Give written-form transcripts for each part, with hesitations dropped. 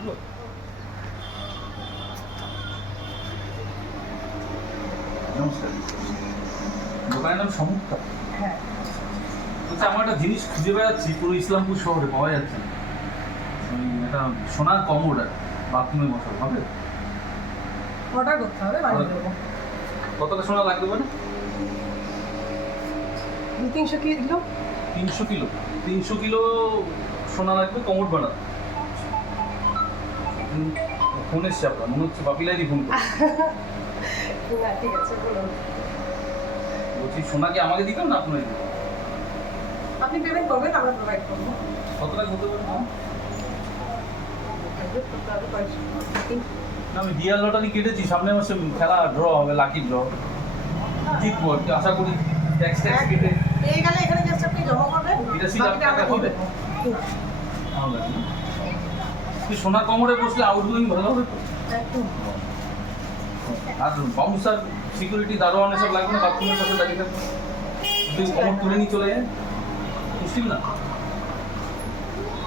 আসবো? নমস্কার। দোকানের নাম সমুক্তা? হ্যাঁ। আচ্ছা, আমার একটা জিনিস খুঁজে বেড়াচ্ছি পুরো ইসলামপুর শহরে, পাওয়া যাচ্ছে না। একটা সোনার কমোড আর বাথরুমে বসাবো, হবে? অর্ডার করতে হবে, বানিয়ে দেবো। কতটা সোনা লাগবে মানে? 200-300 কিলো। 300 কিলো? 300 কিলো সোনা লাগবে কমোড বানাতে? ফোন এসছে আপনার, মনে হচ্ছে বাপিলাইনি ফোন করে। না, ঠিক আছে, বলুন। বলছি সোনা কি আমাকে দিতেন না আপনার? আপনি পেমেন্ট করবেন, আমরা প্রোভাইড করবো। কত টাকা হতে পারে? না, আমি ডিয়ার লটারি কেটেছি, সামনের মাসে খেলা ড্র হবে, লাকি ড্র জিতবো আর কি, আশা করি। ট্যাক্স কেটে পেয়ে গেলে এখানে জাস্ট আপনি জমা করবেন, 82 লাখ বাকিটা টাকা আমরা হবে? দিয়ে দেবো। হুম, ভালো লাগে না? তুই সোনার কমরে বসলে আউটগোয়িং ভালো হবে তো? একদম। আর বাউন্সার, সিকিউরিটি, দারোয়ান এসব লাগবে না? বাথরুমের পাশে দাঁড়িয়ে থাকবে, তুই কমর তুলে নিয়ে চলে যায়, মুশকিল না?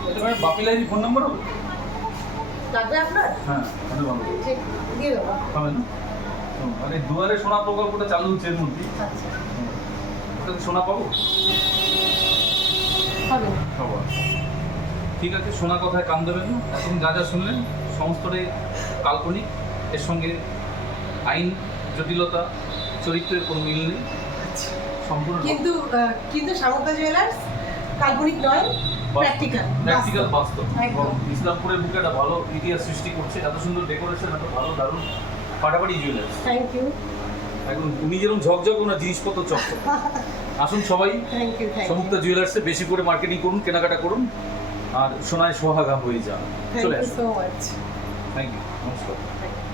এটা মানে বাপিলাইনি ফোন নাম্বার হবে? লাগবে আপনার? হ্যাঁ, এটা ভালো। ঠিক, দিয়ে দেবো। পাবেন না? মানে দুয়ারে সোনা প্রকল্পটা চালু হচ্ছে এর মধ্যে, আচ্ছা, ওটাতে সোনা পাবো? হবে। পাবো। ঠিক আছে, সোনা কথায় কান দেবেন না। এখন যা যা শুনলেন সমস্তটাই কাল্পনিক, এর সঙ্গে আইন জটিলতা, চরিত্রের কোনো মিল নেই, সম্পূর্ণ কিন্তু সামর্থ্য জুয়েলার্স কাল্পনিক নয়, প্র্যাকটিক্যাল। প্র্যাকটিক্যাল, বাস্তব। একদম। ইসলামপুরের বুকে একটা ভালো ইতিহাস সৃষ্টি করছে, এত সুন্দর ডেকোরেশন, এত ভালো দারুণ ফাটাফাটি জুয়েলার্স। Thank you. এখন উনি যেরকম ঝকঝক, ওনার জিনিসপত্র চকচক। আসুন সবাই থ্যাংক ইউ। সমুক্তা জুয়েলার্সে বেশি করে মার্কেটিং করুন, কেনাকাটা করুন, আর সোনায় সোহাগা হয়ে যান। থ্যাংক চলে ইউ আসুন। So much. থ্যাংক ইউ, নমস্কার। Thank you.